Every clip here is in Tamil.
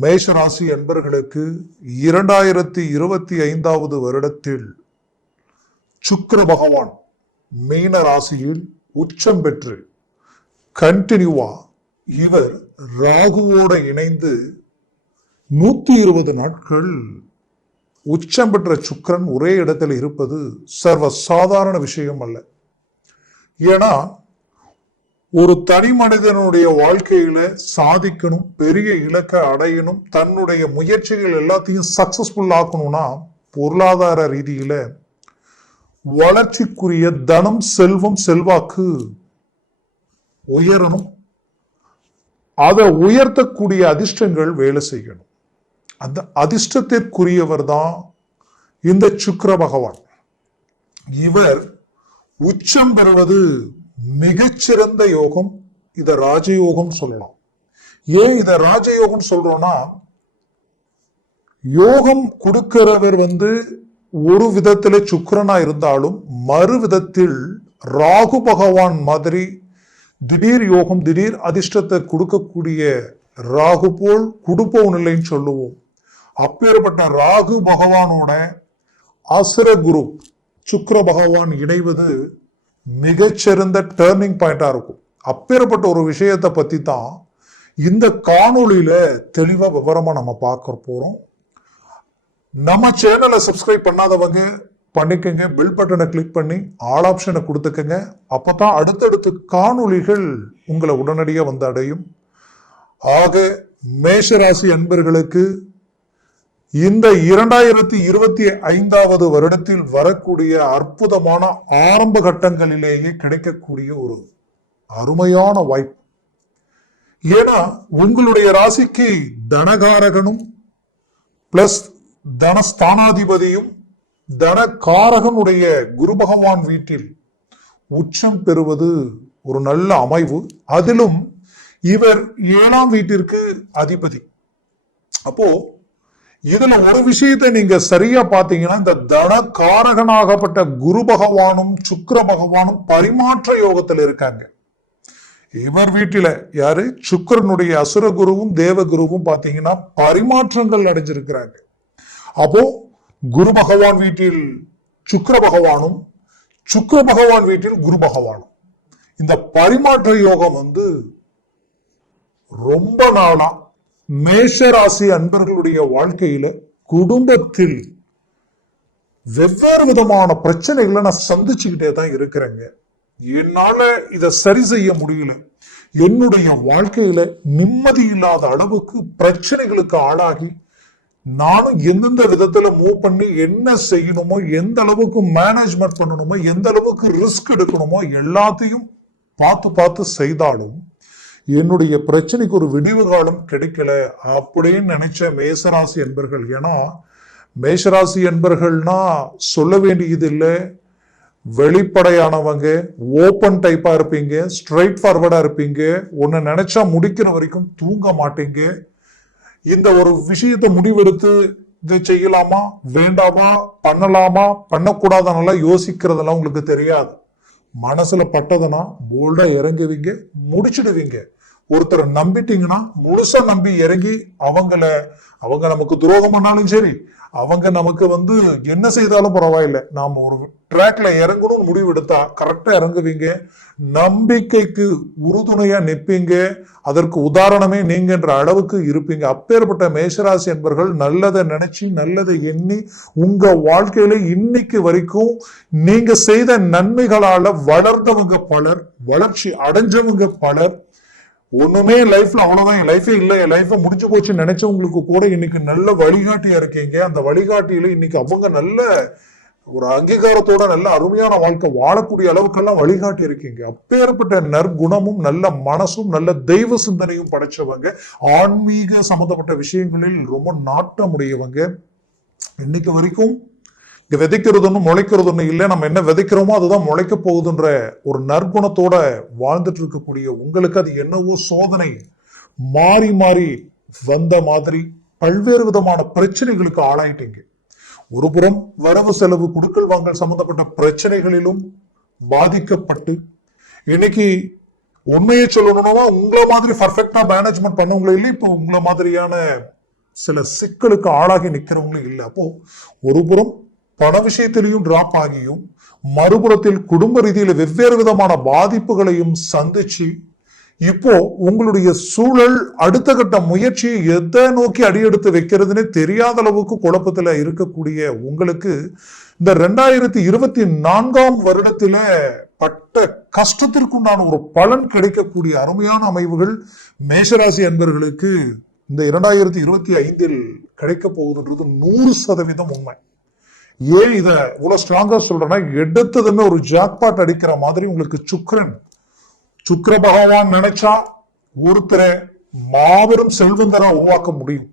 மேஷராசி என்பர்களுக்கு இரண்டாயிரத்தி இருபத்தி ஐந்தாவது வருடத்தில் சுக்கர பகவான் மீன ராசியில் உச்சம் பெற்று கண்டினியூவா இவர் ராகுவோட இணைந்து நூத்தி இருபது நாட்கள் உச்சம் பெற்ற சுக்கரன் ஒரே இடத்தில் இருப்பது சர்வ சாதாரண விஷயம் அல்ல. ஏன்னா ஒரு தனி மனிதனுடைய வாழ்க்கையில சாதிக்கணும் பெரிய இலக்கை அடையணும் தன்னுடைய முயற்சிகள் எல்லாத்தையும் சக்சஸ்ஃபுல் ஆக்கணும்னா பொருளாதார ரீதியில வளர்ச்சிக்குரிய தனம் செல்வம் செல்வாக்கு உயரணும். அதை உயர்த்தக்கூடிய அதிர்ஷ்டங்கள் வேலை செய்யணும். அந்த அதிர்ஷ்டத்திற்குரியவர் தான் இந்த சுக்கர பகவான். இவர் உச்சம் பெறுவது மிகச்சிறந்த யோகம் இத ராஜயோகம் சொல்லலாம். ஏன் இத ராஜயோகம் சொல்றோம்னா யோகம் கொடுக்கிறவர் வந்து ஒரு விதத்துல சுக்கரனா இருந்தாலும் மறு விதத்தில் ராகு பகவான் மாதிரி திடீர் யோகம் திடீர் அதிர்ஷ்டத்தை கொடுக்கக்கூடிய ராகு போல் கொடுப்பவன் இல்லைன்னு சொல்லுவோம். அப்பேற்பட்ட ராகு பகவானோட அசுர குரு சுக்கர பகவான் இணைவது மிகச்சிறந்த டேர்னிங் பாயிண்டாக இருக்கும். அப்பேற்பட்ட ஒரு விஷயத்தை பற்றி தான் இந்த காணொளியில் தெளிவாக விவரமாக நம்ம பார்க்க போகிறோம் நம்ம சேனலை சப்ஸ்கிரைப் பண்ணாதவங்க பண்ணிக்கங்க. பெல் பட்டனை கிளிக் பண்ணி ஆல் ஆப்ஷனை கொடுத்துக்கங்க. அப்பதான் அடுத்தடுத்து காணொளிகள் உங்களை உடனடியாக வந்து அடையும். ஆக மேஷராசி அன்பர்களுக்கு இந்த இரண்டாயிரத்தி இருபத்தி ஐந்தாவது வருடத்தில் வரக்கூடிய அற்புதமான ஆரம்ப கட்டங்களிலேயே கிடைக்கக்கூடிய ஒரு அருமையான வாய்ப்பு. ஏன்னா உங்களுடைய ராசிக்கு தனகாரகனும் பிளஸ் தனஸ்தானாதிபதியும் தனகாரகனுடைய குரு பகவான் வீட்டில் உச்சம் பெறுவது ஒரு நல்ல அமைவு. அதிலும் இவர் ஏழாம் வீட்டிற்கு அதிபதி. அப்போ இதுல ஒரு விஷயத்தை நீங்க சரியா பாத்தீங்கன்னா இந்த தனகாரகனாகப்பட்ட குரு பகவானும் சுக்கர பகவானும் பரிமாற்ற யோகத்தில் இருக்காங்க. இவர் வீட்டில யாரு? சுக்கரனுடைய அசுர குருவும் தேவ குருவும் பாத்தீங்கன்னா பரிமாற்றங்கள் அடைஞ்சிருக்கிறாங்க. அப்போ குரு பகவான் வீட்டில் சுக்கர பகவானும் சுக்கர பகவான் வீட்டில் குரு பகவானும். இந்த பரிமாற்ற யோகம் வந்து ரொம்ப நாளா மேஷராசி அன்பர்களுடைய வாழ்க்கையில குடும்பத்தில் வெவ்வேறு விதமான பிரச்சனைகளை நான் சந்திச்சுக்கிட்டே தான் இருக்கிறேங்க. என்னால இதை சரி செய்ய முடியல. என்னுடைய வாழ்க்கையில நிம்மதி இல்லாத அளவுக்கு பிரச்சனைகளுக்கு ஆளாகி நானும் எந்தெந்த விதத்துல மூவ் பண்ணி என்ன செய்யணுமோ எந்த அளவுக்கு மேனேஜ்மெண்ட் பண்ணணுமோ எந்த அளவுக்கு ரிஸ்க் எடுக்கணுமோ எல்லாத்தையும் பார்த்து பார்த்து செய்தாலும் என்னுடைய பிரச்சனைக்கு ஒரு விடிவு காலம் கிடைக்கல அப்படின்னு நினைச்ச மேசராசி என்பர்கள். ஏன்னா மேஷராசி என்பர்கள்னா சொல்ல வேண்டியது இல்லை. வெளிப்படையானவங்க ஓப்பன் டைப்பாக இருப்பீங்க ஸ்ட்ரைட் ஃபார்வர்டாக இருப்பீங்க. ஒன்று நினச்சா முடிக்கிற வரைக்கும் தூங்க மாட்டீங்க. இந்த ஒரு விஷயத்தை முடிவெடுத்து இது செய்யலாமா வேண்டாமா பண்ணலாமா பண்ணக்கூடாதனால யோசிக்கிறதெல்லாம் உங்களுக்கு தெரியாது. மனசுல பட்டதுன்னா போல்டா இறங்குவீங்க முடிச்சிடுவீங்க. ஒருத்தரை நம்பிட்டீங்கன்னா முழுசா நம்பி இறங்கி அவங்கள அவங்க நமக்கு துரோகம் பண்ணாலும் சரி அவங்க நமக்கு வந்து என்ன செய்தாலும் பரவாயில்லை. நாம ஒரு ட்ராக்ல இறங்கணும்னு முடிவு எடுத்தா கரெக்டாக இறங்குவீங்க. நம்பிக்கைக்கு உறுதுணையா நிற்பீங்க அதற்கு உதாரணமே நீங்கன்ற அளவுக்கு இருப்பீங்க. அப்பேற்பட்ட மேஷராசி என்பர்கள் நல்லதை நினைச்சு நல்லதை எண்ணி உங்க வாழ்க்கையில இன்னைக்கு வரைக்கும் நீங்க செய்த நன்மைகளால வளர்ந்தவங்க பலர் வளர்ச்சி அடைஞ்சவங்க பலர் ஒண்ணுமே லைஃப்ல அவ்வளவுதான். என் லைஃபே இல்லை. என் லைஃப முடிஞ்சு போச்சுன்னு நினைச்சவங்களுக்கு கூட இன்னைக்கு நல்ல வழிகாட்டியா இருக்கீங்க. அந்த வழிகாட்டியில இன்னைக்கு அவங்க நல்ல ஒரு அங்கீகாரத்தோட நல்ல அருமையான வாழ்க்கை வாழக்கூடிய அளவுக்கெல்லாம் வழிகாட்டி இருக்கீங்க. அப்பேற்பட்ட நற்குணமும் நல்ல மனசும் நல்ல தெய்வ சிந்தனையும் படைச்சவங்க. ஆன்மீக சம்பந்தப்பட்ட விஷயங்களில் ரொம்ப நாட்டமுடையவங்க. இன்னைக்கு வரைக்கும் இங்க விதைக்கிறதுன்னு முளைக்கிறதுன்னு இல்லை. நம்ம என்ன விதைக்கிறோமோ அதுதான் முளைக்க போகுதுன்ற ஒரு நற்குணத்தோட வாழ்ந்துட்டு இருக்கக்கூடிய உங்களுக்கு அது என்னவோ சோதனை மாறி மாறி வந்த மாதிரி பல்வேறு விதமான பிரச்சனைகளுக்கு ஆளாயிட்டீங்க. ஒரு புறம் வரவு செலவு குடுக்கல் வாங்கல் சம்பந்தப்பட்ட பிரச்சனைகளிலும் பாதிக்கப்பட்டு இன்னைக்கு உண்மையை சொல்லணும்னா உங்களை மாதிரி பர்ஃபெக்டா மேனேஜ்மெண்ட் பண்ணவங்களும் இல்லை இப்போ உங்களை மாதிரியான சில சிக்கலுக்கு ஆளாகி நிற்கிறவங்களும் இல்லை. அப்போ ஒரு புறம் பண விஷயத்திலையும் டிராப் ஆகியும் மறுபுறத்தில் குடும்ப ரீதியில வெவ்வேறு விதமான பாதிப்புகளையும் சந்திச்சு இப்போ உங்களுடைய சூழல் அடுத்த கட்ட முயற்சியை எதை நோக்கி அடியெடுத்து வைக்கிறதுனே தெரியாத அளவுக்கு குழப்பத்துல இருக்கக்கூடிய உங்களுக்கு இந்த ரெண்டாயிரத்தி இருபத்தி நான்காம் வருடத்துல பட்ட கஷ்டத்திற்குண்டான ஒரு பலன் கிடைக்கக்கூடிய அருமையான அமைவுகள் மேஷராசி அன்பர்களுக்கு இந்த இரண்டாயிரத்தி இருபத்தி ஐந்தில் கிடைக்க போகுதுன்றது நூறு சதவீதம் உண்மை. ஏன் இதை இவ்வளோ ஸ்ட்ராங்காக சொல்றேன்னா எடுத்ததுமே ஒரு ஜாக்பாட் அடிக்கிற மாதிரி உங்களுக்கு சுக்ரன் சுக்ர பகவான் நினைச்சா ஒருத்தரை மாபெரும் செல்வந்தரா உருவாக்க முடியும்.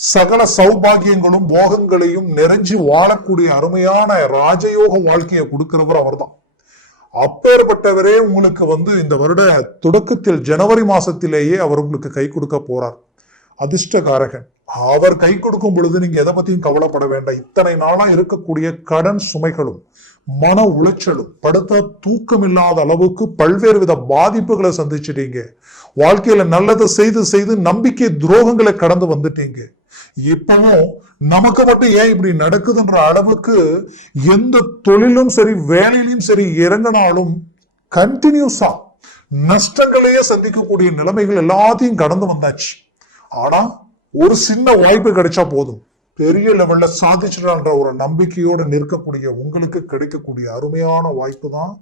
சகல சௌபாகியங்களும் போகங்களையும் நிறைஞ்சு வாழக்கூடிய அருமையான ராஜயோக வாழ்க்கையை கொடுக்கிறவர் அவர்தான். அப்பேற்பட்டவரே உங்களுக்கு வந்து இந்த வருட தொடக்கத்தில் ஜனவரி மாசத்திலேயே அவர் உங்களுக்கு கை கொடுக்க போறார். அதிர்ஷ்டகாரகன். அவர் கை கொடுக்கும் பொழுது நீங்க எதை பத்தியும் கவலைப்பட வேண்டாம். இத்தனை நாளா இருக்கக்கூடிய கடன் சுமைகளும் மன உளைச்சலும் படுத்த தூக்கம் இல்லாத அளவுக்கு பல்வேறு வித பாதிப்புகளை சந்திச்சிட்டீங்க. வாழ்க்கையில நல்லதை செய்து செய்து நம்பிக்கை துரோகங்களை கடந்து வந்துட்டீங்க. இப்பவும் நமக்கு மட்டும் ஏன் இப்படி நடக்குதுன்ற அளவுக்கு எந்த தொழிலும் சரி வேலையிலும் சரி இறங்கினாலும் கண்டினியூஸா நஷ்டங்களையே சந்திக்கக்கூடிய நிலைமைகள் எல்லாத்தையும் கடந்து வந்தாச்சு. ஆனா ஒரு சின்ன வாய்ப்பு கிடைச்சா போதும். பெரிய லெவல்ல சாதிச்சிடலான்ற ஒரு நம்பிக்கையோடு நிற்கக்கூடிய உங்களுக்கு கிடைக்கக்கூடிய அருமையான வாய்ப்பு தான்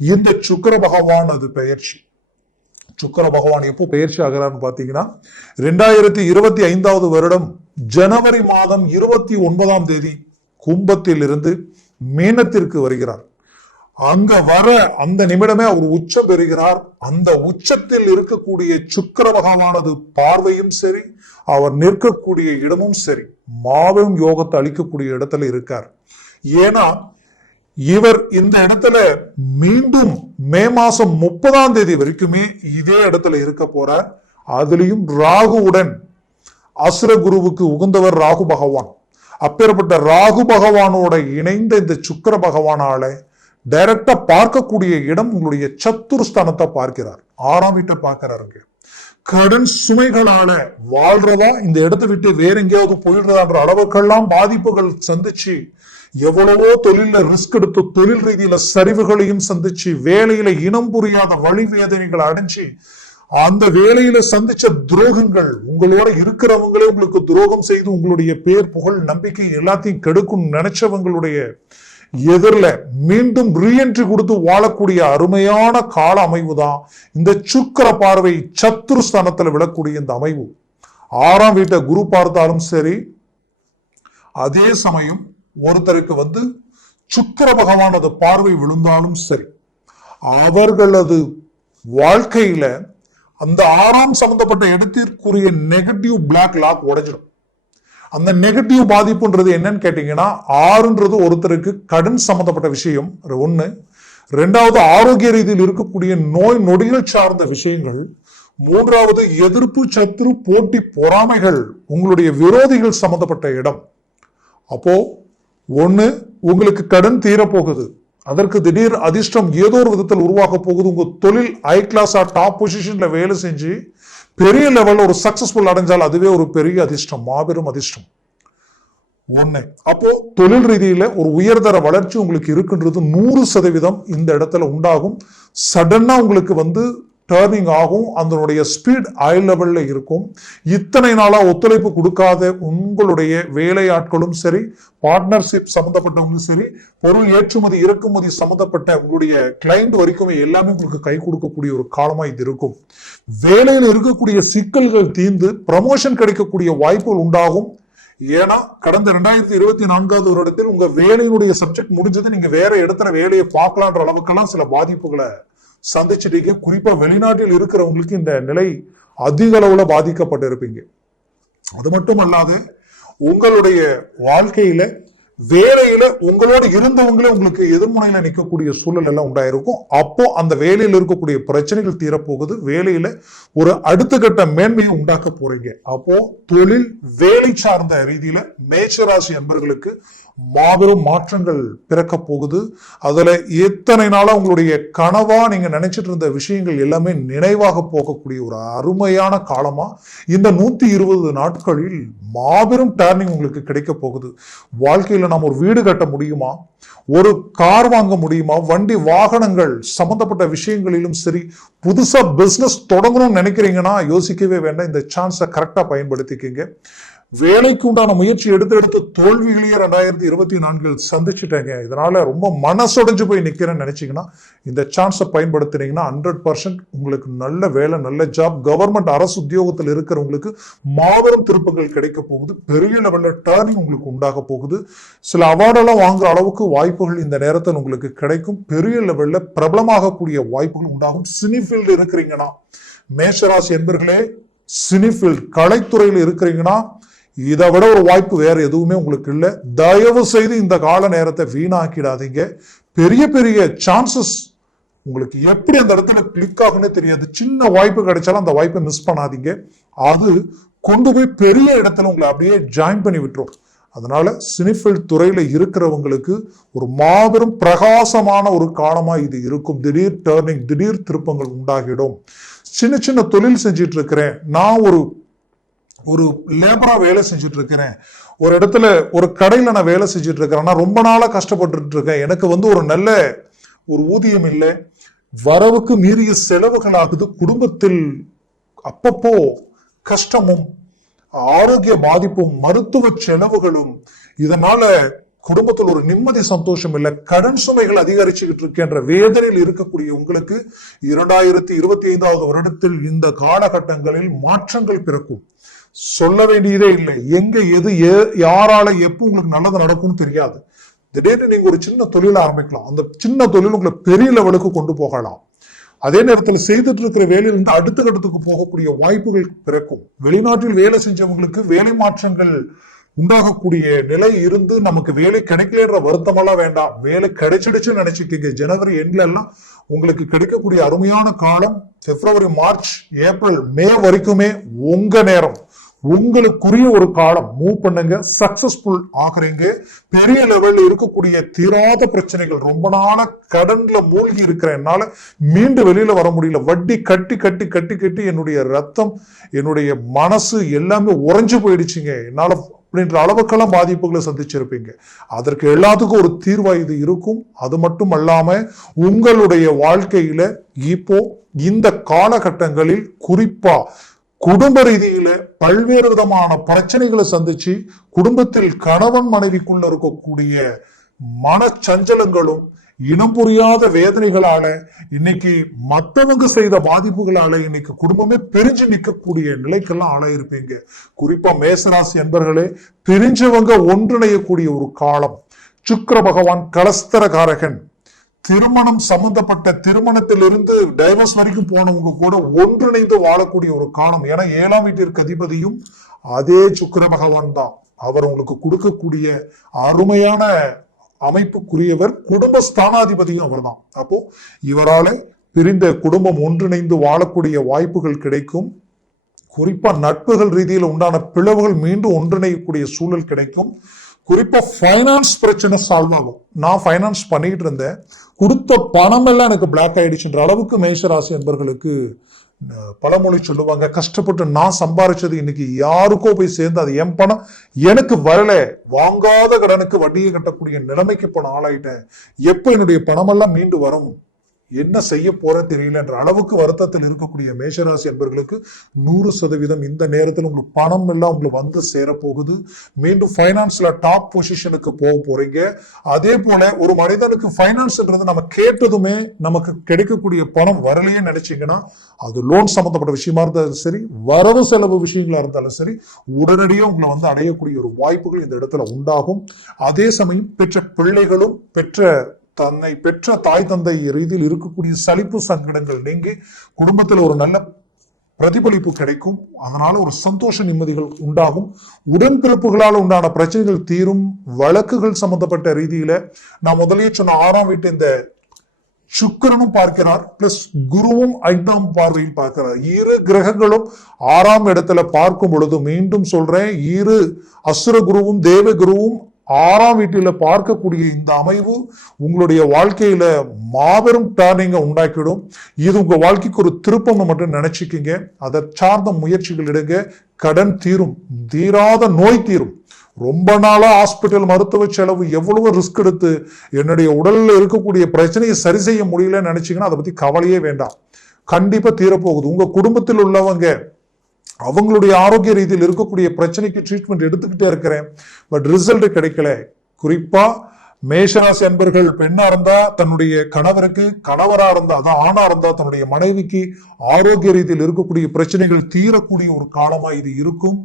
இந்த சுக்கிர பகவான் அது பெயர்ச்சி. சுக்கிர பகவான் எப்போ பெயர்ச்சி ஆகிறான்னு பார்த்தீங்கன்னா ரெண்டாயிரத்தி இருபத்தி ஐந்தாவது வருடம் ஜனவரி மாதம் இருபத்தி ஒன்பதாம் தேதி கும்பத்தில் இருந்து மீனத்திற்கு வருகிறார். அங்க வர அந்த நிமிடமே அவர் உச்சம் பெறுகிறார். அந்த உச்சத்தில் இருக்கக்கூடிய சுக்கிர பகவானது பார்வையும் சரி அவர் நிற்கக்கூடிய இடமும் சரி மாபெரும் யோகத்தை அளிக்கக்கூடிய இடத்துல இருக்கார். ஏன்னா இவர் இந்த இடத்துல மீண்டும் மே மாசம் முப்பதாம் தேதி வரைக்குமே இதே இடத்துல இருக்க போறார். அதுலயும் ராகுவுடன் அசுர குருவுக்கு உகந்தவர் ராகு பகவான். அப்பேற்பட்ட ராகு பகவானோட இணைந்த இந்த சுக்கர பகவானால டைரக்டா பார்க்கக்கூடிய இடம் உங்களுடைய சத்துருஸ்தானத்தை பார்க்கிறார். ஆறாம் வீட்டை பார்க்கிறாருங்க கடன் சுமைகளால வாழ்றதா இந்த இடத்தை விட்டு வேற எங்கேயாவது போயிடுறதான்ற அளவுக்கெல்லாம் பாதிப்புகள் சந்திச்சு எவ்வளவோ தொழில ரிஸ்க் எடுத்து தொழில் ரீதியில சரிவுகளையும் சந்திச்சு வேலையில இனம் புரியாத வழி வேதனைகளை அடைஞ்சு அந்த வேலையில சந்திச்ச துரோகங்கள் உங்களோட இருக்கிறவங்களே உங்களுக்கு துரோகம் செய்து உங்களுடைய பேர் புகழ் நம்பிக்கை எல்லாத்தையும் கெடுக்கும் நினைச்சவங்களுடைய எதிரில் மீண்டும் ரீஎன்ட்ரி கொடுத்து வாழக்கூடிய அருமையான கால அமைவு தான் இந்த சுக்கர பார்வை சத்துரு ஸ்தானத்துல விழக்கூடிய இந்த அமைவு. ஆறாம் வீட்டை குரு பார்த்தாலும் சரி அதே சமயம் ஒருத்தருக்கு வந்து சுக்கர பகவானது பார்வை விழுந்தாலும் சரி அவர்களது வாழ்க்கையில அந்த ஆறாம் சம்பந்தப்பட்ட இடத்திற்குரிய நெகட்டிவ் பிளாக் லாக் உடைஞ்சிடும். அந்த நெகட்டிவ் பாதிப்புன்றது என்னன்னு கேட்டிங்கன்னா ஆறுன்றது ஒருத்தருக்கு கடன் சம்மந்தப்பட்ட விஷயம் ஒன்று ரெண்டாவது ஆரோக்கிய ரீதியில் இருக்கக்கூடிய நோய் நொடிகள் சார்ந்த விஷயங்கள். மூன்றாவது எதிர்ப்பு சத்துரு போட்டி பொறாமைகள் உங்களுடைய விரோதிகள் சம்மந்தப்பட்ட இடம். அப்போ ஒன்று உங்களுக்கு கடன் தீரப்போகுது. அதற்கு திடீர் அதிர்ஷ்டம் ஏதோ ஒரு விதத்தில் உருவாக போகுது. உங்கள் தொழில் ஹை கிளாஸாக டாப் பொசிஷனில் வேலை செஞ்சு பெரிய லெவலில் ஒரு சக்சஸ்ஃபுல் அடைஞ்சால் அதுவே ஒரு பெரிய அதிர்ஷ்டம் மாபெரும் அதிர்ஷ்டம். ஒன்று அப்போ தொழில் ரீதியில் ஒரு உயர்தர வளர்ச்சி உங்களுக்கு இருக்குன்றது நூறு சதவீதம் இந்த இடத்துல உண்டாகும். சடனாக உங்களுக்கு வந்து டேர்னிங் ஆகும் அதனுடைய ஸ்பீட் ஹை லெவலில் இருக்கும். இத்தனை நாளாக ஒத்துழைப்பு கொடுக்காத உங்களுடைய வேலையாட்களும் சரி பார்ட்னர்ஷிப் சம்மந்தப்பட்டவங்களும் சரி பொருள் ஏற்றுமதி இறக்குமதி சம்மந்தப்பட்ட உங்களுடைய கிளைண்ட் வரைக்குமே எல்லாமே உங்களுக்கு கை கொடுக்கக்கூடிய ஒரு காலமாக இது இருக்கும். வேலையில் இருக்கக்கூடிய சிக்கல்கள் தீர்ந்து ப்ரமோஷன் கிடைக்கக்கூடிய வாய்ப்புகள் உண்டாகும். ஏன்னா கடந்த ரெண்டாயிரத்தி இருபத்தி நான்காவது வருடத்தில் உங்க வேலையினுடைய சப்ஜெக்ட் முடிஞ்சது நீங்க வேற இடத்துல வேலையை பார்க்கலான்ற அளவுக்கெல்லாம் சில பாதிப்புகளை சந்திச்சிட்டீங்க குறிப்பா வெளிநாட்டில் இருக்கிறவங்களுக்கு இந்த நிலை அதிக அளவுல பாதிக்கப்பட்டிருப்பீங்க. அது மட்டும் அல்லாது உங்களுடைய வாழ்க்கையில வேலையில உங்களோட இருந்தவங்களே உங்களுக்கு எதிர்முனையில நிற்கக்கூடிய சூழல் எல்லாம் உண்டாயிருக்கும். அப்போ அந்த வேலையில இருக்கக்கூடிய பிரச்சனைகள் தீரப்போகுது. வேலையில ஒரு அடுத்த கட்ட மேன்மையை உண்டாக்க போறீங்க. அப்போ தொழில் வேலை சார்ந்த ரீதியில மேச்சராசி என்பர்களுக்கு மாபெரும் மாற்றங்கள் பிறக்க போகுது. அதில் எத்தனை நாளாக உங்களுடைய கனவாக நீங்கள் நினைச்சிட்டு இருந்த விஷயங்கள் எல்லாமே நினைவாக போகக்கூடிய ஒரு அருமையான காலமாக இந்த நூற்றி இருபது நாட்களில் மாபெரும் டேர்னிங் உங்களுக்கு கிடைக்க போகுது. வாழ்க்கையில் நாம் ஒரு வீடு கட்ட முடியுமா? ஒரு கார் வாங்க முடியுமா? வண்டி வாகனங்கள் சம்பந்தப்பட்ட விஷயங்களிலும் சரி புதுசாக பிஸ்னஸ் தொடங்கணும்னு நினைக்கிறீங்கன்னா யோசிக்கவே வேண்டாம். இந்த சான்ஸை கரெக்டாக பயன்படுத்திக்கிங்க. வேலைக்கு உண்டான முயற்சி எடுத்து எடுத்து தோல்விகளையே ரெண்டாயிரத்தி இருபத்தி நான்கில் சந்திச்சுட்டேங்க. இதனால ரொம்ப மனசுடைஞ்சு போய் நிக்கிறேன்னு நினைச்சீங்கன்னா இந்த சான்ஸை பயன்படுத்தினீங்கன்னா ஹண்ட்ரட் பர்சன்ட் உங்களுக்கு நல்ல வேலை நல்ல ஜாப் கவர்மெண்ட் அரசு உத்தியோகத்தில் இருக்கிறவங்களுக்கு மாபெரும் திருப்பங்கள் கிடைக்க போகுது. பெரிய லெவலில் டேர்னிங் உங்களுக்கு உண்டாக போகுது. சில அவார்டெல்லாம் வாங்குற அளவுக்கு வாய்ப்புகள் இந்த நேரத்தில் உங்களுக்கு கிடைக்கும். பெரிய லெவல்ல பிரபலமாகக்கூடிய வாய்ப்புகள் உண்டாகும். சினிஃபீல்டு இருக்கிறீங்கன்னா மேஷராசி என்பர்களே சினிஃபீல்ட் கலைத்துறையில் இருக்கிறீங்கன்னா இதை விட ஒரு வாய்ப்பு வேறு எதுவுமே உங்களுக்கு இல்லை. தயவு செய்து இந்த கால நேரத்தை வீணாக்கிடாதீங்க. பெரிய பெரிய சான்சஸ் உங்களுக்கு எப்படி அந்த இடத்துல கிளிக் ஆகும்னே தெரியாது. சின்ன வாய்ப்பு கிடைச்சாலும் அந்த வாய்ப்பை மிஸ் பண்ணாதீங்க. அது கொண்டு போய் பெரிய இடத்துல உங்களை அப்படியே ஜாயின் பண்ணி விட்டுரும். அதனால சினிஃபில் துறையில் இருக்கிறவங்களுக்கு ஒரு மாபெரும் பிரகாசமான ஒரு காலமாக இது இருக்கும். திடீர் டேர்னிங் திடீர் திருப்பங்கள் உண்டாகிடும். சின்ன சின்ன தொழில் செஞ்சிட்டு இருக்கிறேன். நான் ஒரு ஒரு லேபரா வேலை செஞ்சுட்டு இருக்கிறேன் ஒரு இடத்துல ஒரு கடையில நான் வேலை செஞ்சுட்டு இருக்கிறேன் ரொம்ப நாளா கஷ்டப்பட்டுட்டு இருக்கேன் எனக்கு வந்து ஒரு நல்ல ஒரு ஊதியம் இல்லை. வரவுக்கு மீறிய செலவுகள் ஆகுது குடும்பத்தில் அப்பப்போ கஷ்டமும் ஆரோக்கிய பாதிப்பும் மருத்துவ செலவுகளும். இதனால குடும்பத்தில் ஒரு நிம்மதி சந்தோஷம் இல்லை. கடன் சுமைகள் அதிகரிச்சுக்கிட்டு இருக்கின்ற வேதனையில் இருக்கக்கூடிய உங்களுக்கு இரண்டாயிரத்தி இருபத்தி ஐந்தாவது வருடத்தில் இந்த காலகட்டங்களில் மாற்றங்கள் பிறக்கும். சொல்ல வேண்டியதே இல்லை. எங்க எது ஏ- யாரால எப்போ உங்களுக்கு நல்லது நடக்கும்னு தெரியாது. திடீர்னு நீங்க ஒரு சின்ன தொழில ஆரம்பிக்கலாம். அந்த சின்ன தொழில் உங்களை பெரிய லெவலுக்கு கொண்டு போகலாம். அதே நேரத்தில் செய்துட்டு இருக்கிற வேலையிலிருந்து அடுத்த கட்டத்துக்கு போகக்கூடிய வாய்ப்புகள் பிறக்கும். வெளிநாட்டில் வேலை செஞ்சவங்களுக்கு வேலை மாற்றங்கள் உண்டாகக்கூடிய நிலை இருந்து நமக்கு வேலை கிடைக்கலன்ற வருத்தமெல்லாம் வேண்டாம். வேலை கிடைச்சிடுச்சுன்னு நினைச்சுக்கீங்க. ஜனவரி எண்ட்ல எல்லாம் உங்களுக்கு கிடைக்கக்கூடிய அருமையான காலம் பிப்ரவரி மார்ச் ஏப்ரல் மே வரைக்குமே உங்க நேரம். உங்களுக்குரிய ஒரு காலம். மூவ் பண்ணுங்க. சக்சஸ்ஃபுல் ஆகுறீங்க. பெரிய லெவல்ல இருக்கக்கூடிய தீராத பிரச்சனைகள் ரொம்ப நாள கடன்ல மூழ்கி இருக்கிற என்னால மீண்டு வெளியில வர முடியல. வட்டி கட்டி கட்டி கட்டி கட்டி என்னுடைய ரத்தம் என்னுடைய மனசு எல்லாமே உறைஞ்சு போயிடுச்சுங்க. என்னால அப்படின்ற அளவுக்கெல்லாம் பாதிப்புகளை சந்திச்சிருப்பீங்க. அதற்கு எல்லாத்துக்கும் ஒரு தீர்வா இது இருக்கும். அது மட்டும் அல்லாம உங்களுடைய வாழ்க்கையில இப்போ இந்த காலகட்டங்களில் குறிப்பா குடும்ப ரீதியில பல்வேறு விதமான பிரச்சனைகளை சந்திச்சு குடும்பத்தில் கணவன் மனைவிக்குள்ள இருக்கக்கூடிய மனச்சஞ்சலங்களும் இனம் புரியாத வேதனைகளால இன்னைக்கு மத்தவங்க செய்த பாதிப்புகளால இன்னைக்கு குடும்பமே பிரிஞ்சு நிற்கக்கூடிய நிலைக்கெல்லாம் ஆளாயிருப்பீங்க குறிப்பா மேசராசி என்பர்களே பிரிஞ்சவங்க ஒன்றிணையக்கூடிய ஒரு காலம். சுக்கர பகவான் கலஸ்தரகாரகன். திருமணம் சம்பந்தப்பட்ட திருமணத்திலிருந்து டைவர்ஸ் வரைக்கும் போனவங்க கூட ஒன்றிணைந்து வாழக்கூடிய ஒரு காலம். ஏன்னா ஏழாம் வீட்டிற்கு அதிபதியும் அதே சுக்கர பகவான் தான். அவர் உங்களுக்கு கொடுக்கக்கூடிய அருமையான அமைப்புக்குரியவர் குடும்ப ஸ்தானாதிபதியும் அவர்தான் அப்போ இவரால பிரிந்த குடும்பம் ஒன்றிணைந்து வாழக்கூடிய வாய்ப்புகள் கிடைக்கும். குறிப்பா நட்புகள் ரீதியில் உண்டான பிளவுகள் மீண்டும் ஒன்றிணையக்கூடிய சூழல் கிடைக்கும். குறிப்பாக ஃபைனான்ஸ் பிரச்சனை சால்வ் ஆகும். நான் ஃபைனான்ஸ் பண்ணிட்டு இருந்தேன். கொடுத்த பணம் எல்லாம் எனக்கு பிளாக் ஆயிடுச்சுன்ற அளவுக்கு மேஷராசி என்பர்களுக்கு பழமொழி சொல்லுவாங்க. கஷ்டப்பட்டு நான் சம்பாரிச்சது இன்னைக்கு யாருக்கோ போய் சேர்ந்து அது என் பணம். எனக்கு வரல. வாங்காத கடனுக்கு வட்டியை கட்டக்கூடிய நிலைமைக்கு இப்போ நான் ஆளாயிட்டேன். எப்போ என்னுடைய பணமெல்லாம் மீண்டு வரும்? என்ன செய்ய போறேன் தெரியலன்ற அளவுக்கு வருத்தத்தில் இருக்கக்கூடிய மேஷராசி என்பவர்களுக்கு நூறு சதவீதம் இந்த நேரத்தில் உங்களுக்கு பணம் எல்லாம் உங்களுக்கு வந்து சேரப்போகுது. மீண்டும் ஃபைனான்ஸ்ல டாப் பொசிஷனுக்கு போக போறீங்க. அதே போல ஒரு மனிதனுக்கு ஃபைனான்ஸ்ன்றது நம்ம கேட்டதுமே நமக்கு கிடைக்கக்கூடிய பணம் வரலையே நினைச்சீங்கன்னா அது லோன் சம்பந்தப்பட்ட விஷயமா இருந்தாலும் சரி வரவு செலவு விஷயங்களா இருந்தாலும் சரி உடனடியாக உங்களை வந்து அடையக்கூடிய ஒரு வாய்ப்புகள் இந்த இடத்துல உண்டாகும். அதே சமயம் பெற்ற பிள்ளைகளும் பெற்ற தன்னை பெற்ற தாய் தந்தை ரீதியில் இருக்கக்கூடிய சலிப்பு சங்கடங்கள் நீங்கி குடும்பத்தில் ஒரு நல்ல பிரதிபலிப்பு கிடைக்கும். அதனால ஒரு சந்தோஷ நிம்மதிகள் உண்டாகும். உடன்பிறப்புகளால் உண்டான பிரச்சனைகள் தீரும். வழக்குகள் சம்பந்தப்பட்ட ரீதியில நான் முதலே சொன்ன ஆறாம் வீட்டு இந்த சுக்கரனும் பார்க்கிறார் பிளஸ் குருவும் ஐந்தாம் பார்வையில் பார்க்கிறார். இரு கிரகங்களும் ஆறாம் இடத்துல பார்க்கும் பொழுது மீண்டும் சொல்றேன் இரு அசுர குருவும் தேவ குருவும் ஆறாம் வீட்டில் பார்க்கக்கூடிய இந்த அமைவு உங்களுடைய வாழ்க்கையில மாபெரும் டேர்னிங்கை உண்டாக்கிடும். இது உங்க வாழ்க்கைக்கு ஒரு திருப்பம்னு மட்டும் நினைச்சுக்கிங்க. அதை சார்ந்த முயற்சிகள் எடுங்க. கடன் தீரும். தீராத நோய் தீரும். ரொம்ப நாளாக ஹாஸ்பிட்டல் மருத்துவ செலவு எவ்வளவு ரிஸ்க் எடுத்து என்னுடைய உடலில் இருக்கக்கூடிய பிரச்சனையை சரி செய்ய முடியலன்னு நினைச்சிங்கன்னா அதை பத்தி கவலையே வேண்டாம். கண்டிப்பாக தீரப்போகுது. உங்கள் குடும்பத்தில் உள்ளவங்க அவங்களுடைய ஆரோக்கிய ரீதியில் இருக்கக்கூடிய பிரச்சனைக்கு ட்ரீட்மெண்ட் எடுத்துக்கிட்டே இருக்கிறேன். பட் ரிசல்ட் கிடைக்கல. குறிப்பாக மேஷராசி அன்பர்கள் பெண்ணா இருந்தா தன்னுடைய கணவருக்கு கணவரா இருந்தா அதான் ஆணா இருந்தா தன்னுடைய மனைவிக்கு ஆரோக்கிய ரீதியில் இருக்கக்கூடிய பிரச்சனைகள் தீரக்கூடிய ஒரு காலமா இது இருக்கும்.